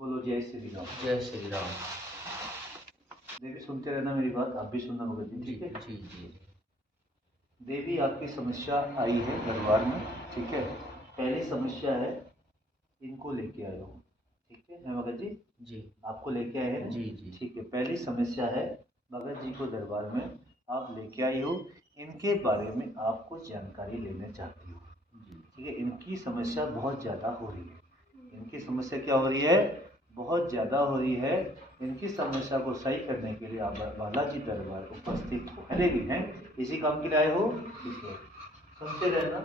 बोलो जय श्री राम। जय श्री राम। देवी सुनते रहना मेरी बात, आप भी सुनना भगत जी, ठीक है? जी जी। देवी आपकी समस्या आई है दरबार में, ठीक है? पहली समस्या है इनको लेके आए हो, ठीक है भगत जी? जी आपको लेके आए हैं? जी जी। ठीक है, पहली समस्या है भगत जी को दरबार में आप लेके आई हो, इनके बारे में आप कुछ जानकारी लेना चाहती हो, ठीक है? इनकी समस्या बहुत ज़्यादा हो रही है। इनकी समस्या क्या हो रही है? बहुत ज़्यादा हो रही है। इनकी समस्या को सही करने के लिए आप बालाजी दरबार उपस्थित हो, है लेकिन हैं इसी काम के लिए आए हो, ठीक है? सुनते रहना।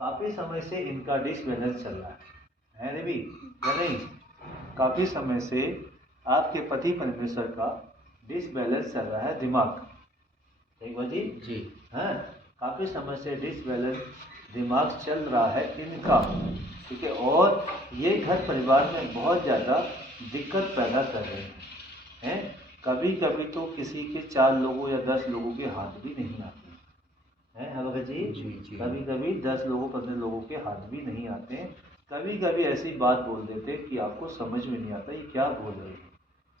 काफ़ी समय से इनका डिसबैलेंस चल रहा है देवी या नहीं? काफ़ी समय से आपके पति परमेश्वर का डिसबैलेंस चल रहा है दिमाग, ठीक है जी? जी हाँ, काफ़ी समय से डिसबैलेंस दिमाग चल रहा है इनका, ठीक है? और ये घर परिवार में बहुत ज़्यादा दिक्कत पैदा कर रहे हैं। कभी कभी तो किसी के 4 लोगों या 10 लोगों के हाथ भी नहीं आते हैं भगत जी? जी जी। कभी कभी 10 लोगों 15 लोगों के हाथ भी नहीं आते हैं। कभी कभी ऐसी बात बोल देते हैं कि आपको समझ में नहीं आता ये क्या बोल रहे हैं।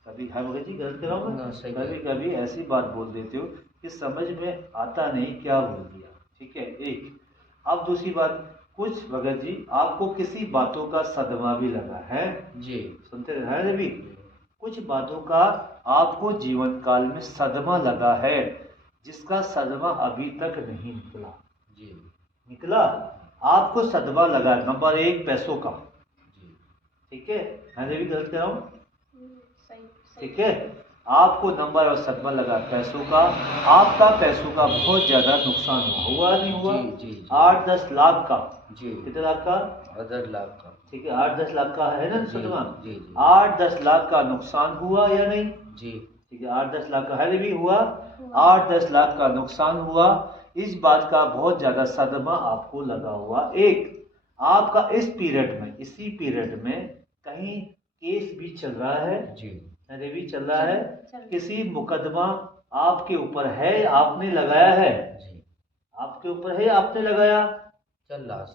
कभी है भगत जी, गलत कर रहा हूँ मैं? कभी कभी ऐसी बात बोल देते हो कि समझ में आता नहीं क्या बोल दिया, ठीक है? एक। अब दूसरी बात, कुछ भगत जी आपको किसी बातों का सदमा भी लगा है जी। सुनते रहे हैं भी? कुछ बातों का आपको जीवन काल में सदमा लगा है, जिसका सदमा अभी तक नहीं निकला। जी निकला? आपको सदमा लगा नंबर 1 पैसों का, जी। ठीक है? मैंने भी गलत कह रहा हूँ? ठीक है, आपको नंबर और सदमा लगा पैसों का। आपका पैसों का बहुत ज्यादा नुकसान हुआ नहीं हुआ? जी जी। 8-10 लाख का। जी। कितने लाख का? 10 लाख का। ठीक है, 8-10 लाख का है ना सदमा? जी 8-10 लाख का नुकसान हुआ या नहीं? जी। ठीक है, 8-10 लाख का है भी हुआ। 8-10 लाख का नुकसान हुआ। इस बात का बहुत ज्यादा सदमा आपको लगा हुआ। एक, आपका इस पीरियड में, इसी पीरियड में कहीं केस भी चल रहा है, जी भी चल रहा है। किसी मुकदमा आपके ऊपर है, आपने लगाया है? जी। आपके ऊपर है, आपने लगाया? चल रहा।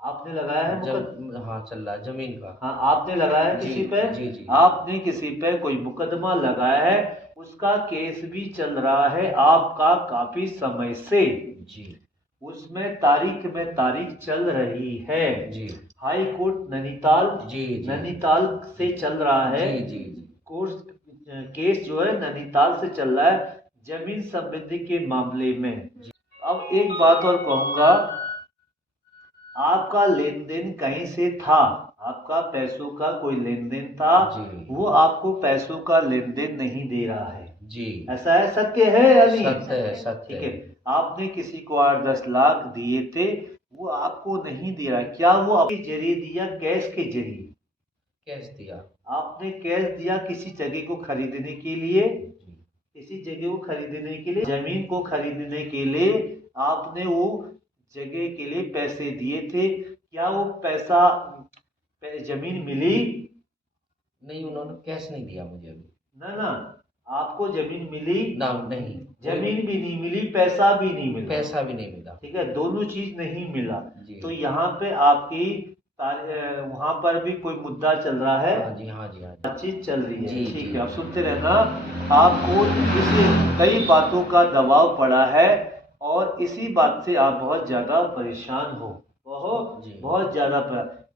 आपने लगाया है मुकदमा? हाँ चल रहा, जमीन का। हाँ, आपने लगाया है किसी पे? जी जी। आपने किसी पे कोई मुकदमा लगाया है, उसका केस भी चल रहा है आपका काफी समय से जी। उसमें तारीख में तारीख चल रही है जी। हाई कोर्ट नैनीताल, जी नैनीताल से चल रहा है जी जी। कोर्स केस जो है नैनीताल से चल रहा है जमीन संबंधी के मामले में। अब एक बात और कहूंगा, आपका लेन देन कहीं से था, आपका पैसों का कोई लेन देन था, वो आपको पैसों का लेन देन नहीं दे रहा है जी। ऐसा है? सत्य है या नहीं? सत्य है, सत्य। ठीक है, आपने किसी को 8-10 लाख दिए थे, वो आपको नहीं दे रहा। क्या वो आपके जरिए दिया, कैश के जरिए? कैश दिया। आपने कैश दिया किसी जगह को खरीदने के लिए, किसी जगह को खरीदने के लिए, जमीन को खरीदने के लिए आपने वो जगह के लिए पैसे दिए थे। क्या वो पैसा जमीन मिली? नहीं, उन्होंने कैश नहीं दिया मुझे अभी। ना, आपको जमीन मिली? ना, नहीं। जमीन भी नहीं मिली, पैसा भी नहीं मिला। पैसा भी नहीं मिला। ठीक है, दोनों चीज नहीं मिला। जी। तो यहाँ पे आपकी वहां पर भी कोई मुद्दा चल रहा है? हाँ जी हाँ जी हाँ जी। बातचीत चल रही है, जी, ठीक जी। है। अब सुनते रहना। आपको इस कई बातों का दबाव पड़ा है और इसी बात से आप बहुत ज्यादा परेशान हो, बहुत ज्यादा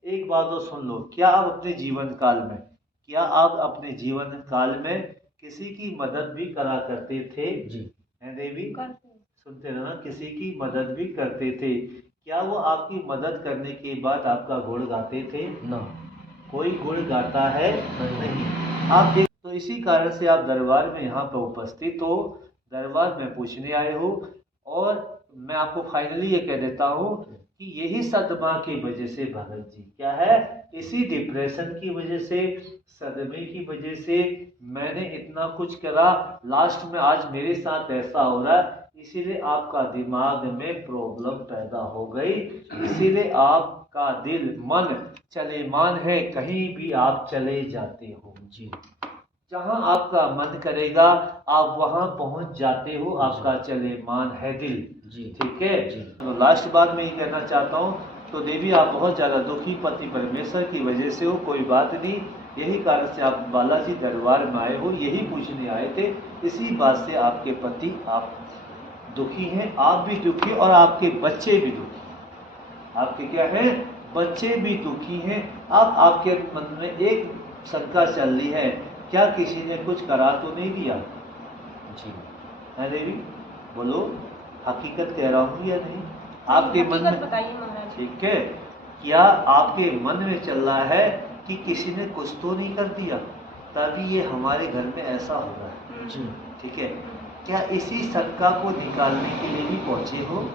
एक बात तो सुन लो, क्या आप अपने जीवन काल में, क्या आप अपने जीवन काल में किसी की मदद भी करा करते थे? जी। हैं देवी? सुनते रहना, किसी की मदद भी करते थे। क्या वो आपकी मदद करने के बाद आपका गुण गाते थे? ना। कोई गुण गाता है? नहीं। आप देख, तो इसी कारण से आप दरबार में यहाँ पर उपस्थित हो, दरबार में पूछने आए हो। और मैं आपको फाइनली ये कह देता हूँ कि यही सदमा की वजह से भगत जी, क्या है, इसी डिप्रेशन की वजह से, सदमे की वजह से मैंने इतना कुछ करा, लास्ट में आज मेरे साथ ऐसा हो रहा है। इसीलिए आपका दिमाग में प्रॉब्लम पैदा हो गई, इसीलिए आपका दिल मन चलेमान है, कहीं भी आप चले जाते हो जी। जहां आपका मन करेगा आप वहां पहुंच जाते हो, आपका चलेमान है दिल जी, ठीक है जी। तो लास्ट बात मैं ये कहना चाहता हूँ तो देवी आप बहुत ज़्यादा दुखी पति परमेश्वर की वजह से हो, कोई बात नहीं, यही कारण से आप बालाजी दरबार में आए हो, यही पूछने आए थे। इसी बात से आपके पति आप दुखी हैं, आप भी दुखी और आपके बच्चे भी दुखी। आपके क्या हैं? बच्चे भी दुखी हैं। अब आपके मन में एक शंका चल रही है, क्या किसी ने कुछ करा तो नहीं दिया? जी है देवी, बोलो, हकीकत कह रहा हूँ या नहीं? आपके मन में बताइए महाराज। ठीक है, क्या आपके मन में चल रहा है कि किसी ने कुछ तो नहीं कर दिया तभी ये हमारे घर में ऐसा हो रहा है? जी ठीक है, क्या इसी शंका को निकालने के लिए भी पहुंचे हो?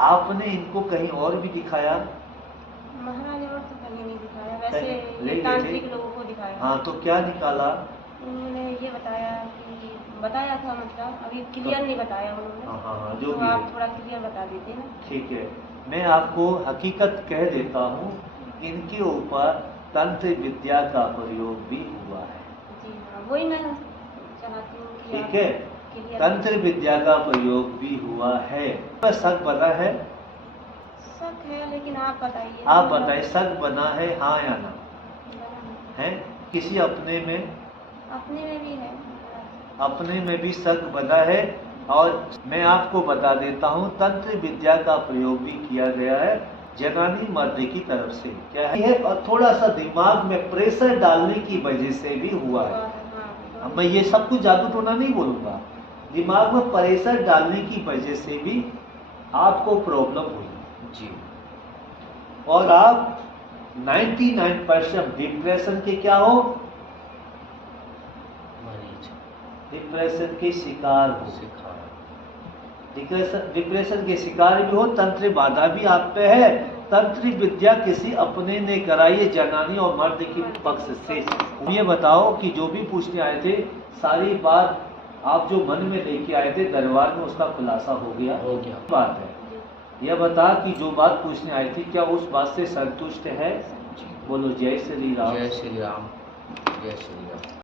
आपने इनको कहीं और भी दिखाया? महाराज और तो कहीं नहीं दिखाया, कहीं ले वैसे गए थे? तांत्रिक लोगों को दिखाया। हाँ, तो क्या निकाला? उन्होंने ये बताया था, मतलब अभी क्लियर नहीं बताया उन्होंने। हाँ, जो तो भी आप है। थोड़ा क्लियर बता देते ना। ठीक है, मैं आपको हकीकत कह देता हूँ, इनके ऊपर तंत्र विद्या का प्रयोग भी हुआ है। जी हाँ, वही मैं चाहती हूँ कि ठीक आप है, क्लियर। तंत्र विद्या का प्रयोग भी हुआ है। शक बना है? शक है, लेकिन आप बताइए। आप बताइए, शक बना है हाँ या ना? बना है किसी अपने में? अपने में भी है। अपने में भी शक बना है। और मैं आपको बता देता हूँ, तंत्र विद्या का प्रयोग भी किया गया है जनानी मर्द की तरफ से। क्या है? और थोड़ा सा दिमाग में प्रेशर डालने की वजह से भी हुआ है। अब मैं ये सब कुछ जादू टोना नहीं बोलूँगा, दिमाग में प्रेशर डालने की वजह से भी आपको प्रॉब्लम हुई। जी और आप 99% डिप्रेशन के क्या हो? मरीज डिप्रेशन के शिकार हो। सिखा डिप्रेशन के शिकार भी हो। तंत्र बाधा भी आप पे है। तंत्र विद्या किसी अपने ने कराई है, जनानी और मर्द की पक्ष से। ये बताओ कि जो भी पूछने आए थे, सारी बात आप जो मन में लेके आए थे दरबार में, उसका खुलासा हो गया? हो गया। बात है, यह बता कि जो बात पूछने आई थी, क्या उस बात से संतुष्ट है? बोलो जय श्री राम। जय श्री राम, जय श्री राम।